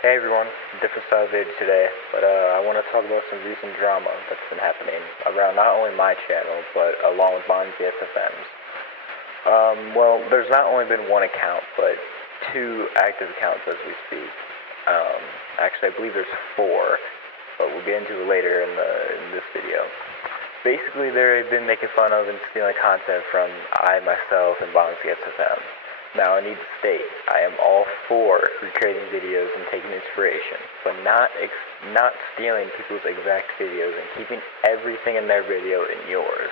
Hey everyone, different style video today, but I want to talk about some recent drama that's been happening around not only my channel, but along with Bonds SFM's. Well, there's not only been one account, but two active accounts as we speak. Actually, I believe there's four, but we'll get into it later in this video. Basically, they've been making fun of and stealing content from myself, and Bonds SFM. Now, I need to state, I am all for recreating videos and taking inspiration, but not stealing people's exact videos and keeping everything in their video in yours.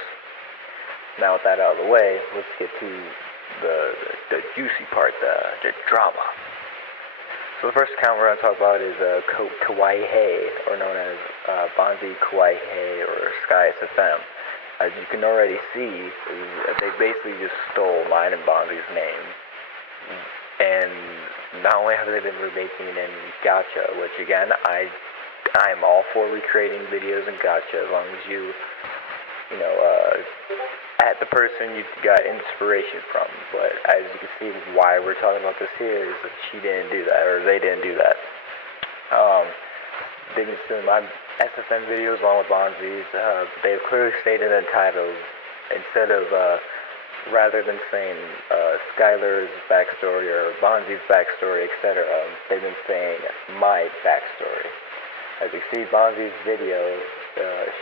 Now, with that out of the way, let's get to the juicy part, the drama. So the first account we're going to talk about is Kawaii Hey, or known as Bonzi Kawaii Hey or Sky SFM. As you can already see, they basically just stole mine and Bonzi's name. And not only have they been remaking in gacha, which again, I'm all for recreating videos in gacha as long as you at the person you got inspiration from. But as you can see, why we're talking about this here is that she didn't do that, or they didn't do that. They've been stealing my SFM videos along with Bonzi's. They've clearly stated in the title, instead of rather than saying Skylar's backstory or Bonzi's backstory, etc., they've been saying my backstory. As you see, Bonzi's video,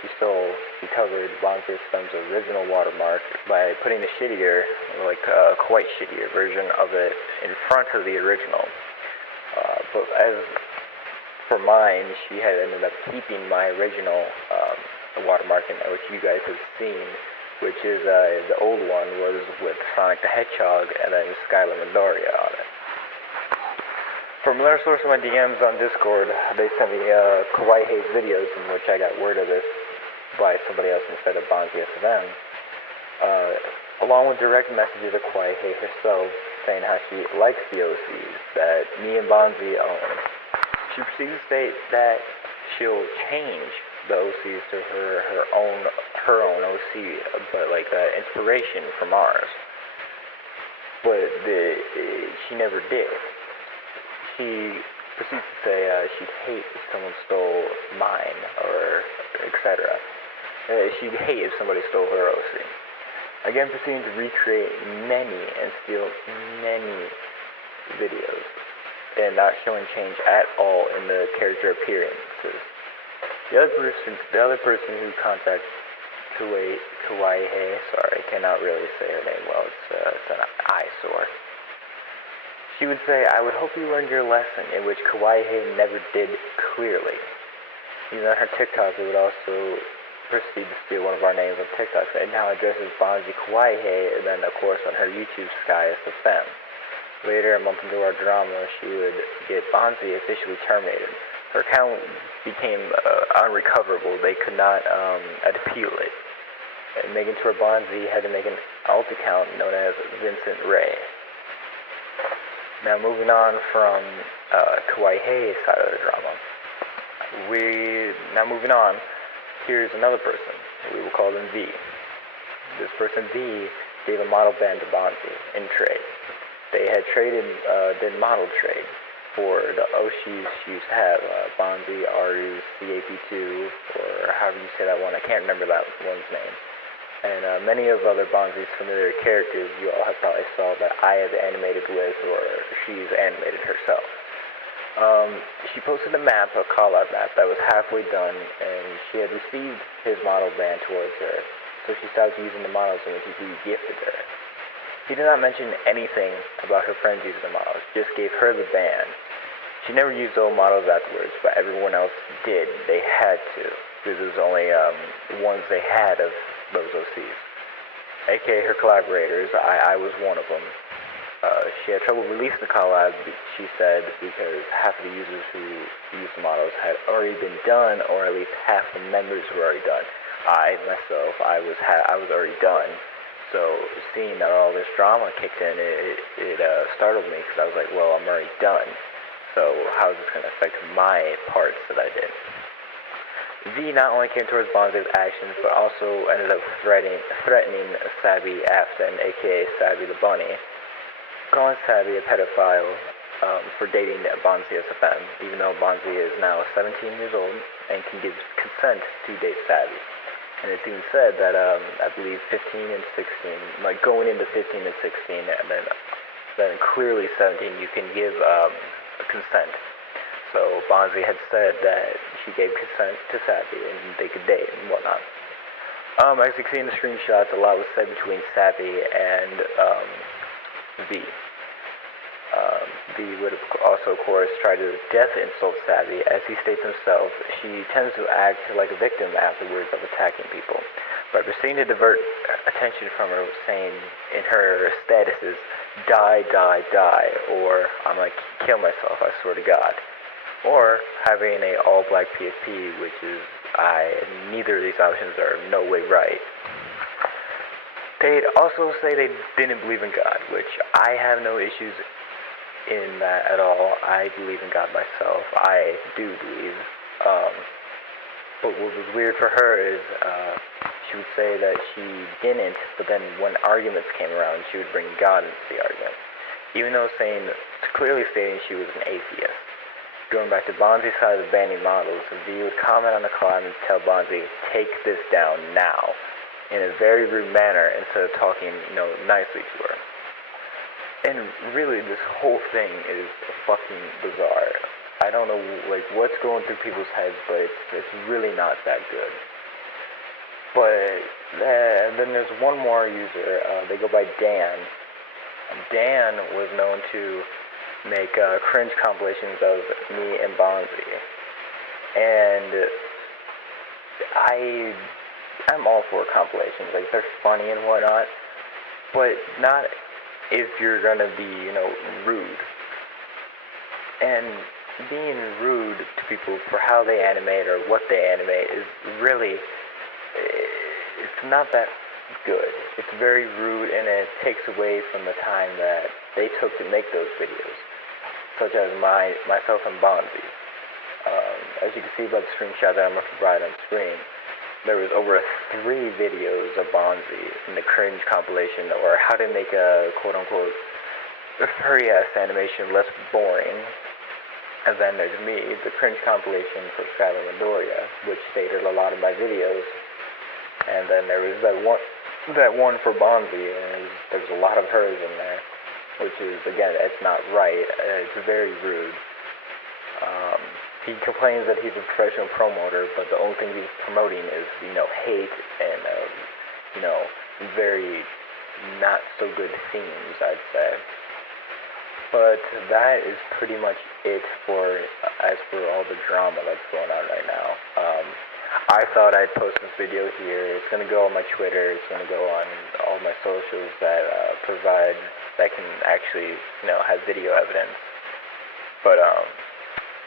she covered Bonzi SFM's original watermark by putting a shittier, quite shittier version of it in front of the original. But as for mine, she had ended up keeping my original watermark, which you guys have seen, which is the old one was with Sonic the Hedgehog and then Skylar Midoriya on it. From another source of my DMs on Discord, they sent me Kawaii Hey's videos in which I got word of this by somebody else instead of Bonzi SFM, along with direct messages of Kawaii Hey herself saying how she likes the OCs that me and Bonzi own. She proceeds to state that she'll change the OCs to her own OC, but inspiration from ours. But she never did. She proceeds to say she'd hate if someone stole mine, or etc. She'd hate if somebody stole her OC. Again, proceeding to recreate many and steal many videos, and not showing change at all in the character appearances. The other person who contacted Kawaii Hey, sorry, I cannot really say her name well, it's an eyesore. She would say, I would hope you learned your lesson, in which Kawaii Hey never did clearly. Even on her TikTok, it would also proceed to steal one of our names on TikTok, and now addresses Bonzi Kawaii Hey, and then of course on her YouTube Sky SFM. Later, a month into our drama, she would get Bonzi officially terminated. Her account became unrecoverable. They could not appeal it. And Megan Bonzi had to make an alt account known as Vincent Ray. Now moving on from Kawaii Hey's side of the drama. Moving on, here's another person. We will call them V. This person, V, gave a model ban to Bonzi in trade. They had did model trade for the Oshis she used to have, Bonzi, Aru's CAP2, or however you say that one, I can't remember that one's name. And many of other Bonzi's familiar characters you all have probably saw that I have animated with, or she's animated herself. She posted a map, a call-out map, that was halfway done, and she had received his model ban towards her, so she stopped using the models in which he gifted her. He did not mention anything about her friends using the models, just gave her the ban. She never used the old models afterwards, but everyone else did. They had to, because it was only ones they had of those OCs. AKA her collaborators, I was one of them. She had trouble releasing the collab, she said, because half of the users who used the models had already been done, or at least half the members were already done. I was already done. So seeing that all this drama kicked in, it startled me, because I was like, well, I'm already done. So how is this going to affect my parts that I did? V not only came towards Bonzi's actions, but also ended up threatening Sabby Afton, aka Sabby the Bunny, calling Sabby a pedophile, for dating Bonzi SFM, even though Bonzi is now 17 years old and can give consent to date Savvy. And it's even said that I believe 15 and 16, like going into 15 and 16, and then clearly 17, you can give consent. So Bonzi had said that she gave consent to Savvy and they could date and whatnot. As you can see in the screenshots, a lot was said between Savvy and V. V would also, of course, try to death insult Savvy. As he states himself, she tends to act like a victim afterwards of attacking people. But proceeding to divert attention from her, saying in her statuses, die, die, die, or I'm gonna kill myself, I swear to God. Or having a all-black PSP, which is, neither of these options are no way right. They'd also say they didn't believe in God, which I have no issues in that at all. I believe in God myself. I do believe. But what was weird for her is she would say that she didn't, but then when arguments came around, she would bring God into the argument. Even though clearly stating she was an atheist. Going back to Bonzi's side of the banning models, V would comment on the call and tell Bonzi, take this down now, in a very rude manner instead of talking, nicely to her. And really, this whole thing is fucking bizarre. I don't know, what's going through people's heads, but it's really not that good. But then there's one more user. They go by Dan. Dan was known to make cringe compilations of me and Bonzi. And I'm all for compilations. They're funny and whatnot. But not if you're gonna be, rude. And being rude to people for how they animate or what they animate is really, it's not that good. It's very rude, and it takes away from the time that they took to make those videos, such as myself and Bonzi. As you can see by the screenshot that I'm going to provide on screen, there was over 3 videos of Bonzi in the cringe compilation, or how to make a quote-unquote furry-ass animation less boring. And then there's me, the cringe compilation for Skylar Midoriya, which stated a lot of my videos. And then there was that one for Bonzi, and there's a lot of hers in there, which is, again, it's not right. It's very rude. He complains that he's a professional promoter, but the only thing he's promoting is, hate and, very not so good themes, I'd say. But that is pretty much it as for all the drama that's going on right now. I thought I'd post this video here. It's going to go on my Twitter. It's going to go on all my socials that can actually, have video evidence. But,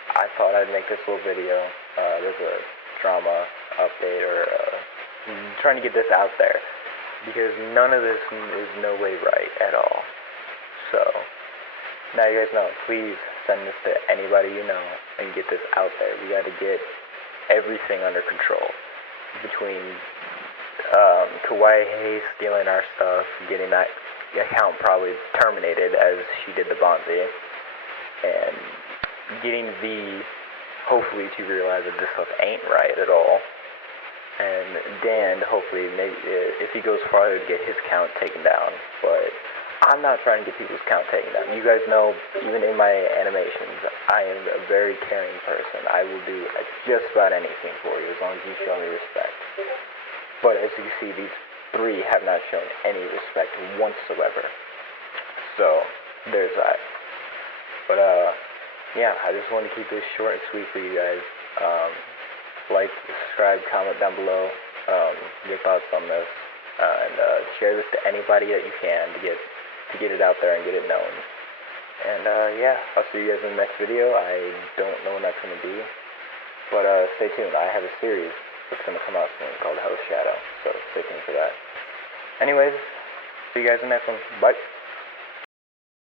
I thought I'd make this little video. There's a drama update, or trying to get this out there, because none of this is no way right at all. So now you guys know. Please send this to anybody you know and get this out there. We got to get everything under control. Between Kawaii stealing our stuff, getting that account probably terminated as she did the Bonzi, and getting V, hopefully, to realize that this stuff ain't right at all. And Dan, hopefully, maybe if he goes farther, to get his account taken down. But I'm not trying to get people's account taken down. You guys know, even in my animations, I am a very caring person. I will do just about anything for you as long as you show me respect. But as you can see, these 3 have not shown any respect whatsoever. So there's that. But yeah, I just wanted to keep this short and sweet for you guys. Like, subscribe, comment down below your thoughts on this, and share this to anybody that you can to get it out there and get it known. And yeah, I'll see you guys in the next video. I don't know when that's going to be, but stay tuned. I have a series that's going to come out soon called House Shadow, so stay tuned for that. Anyways, see you guys in the next one. Bye.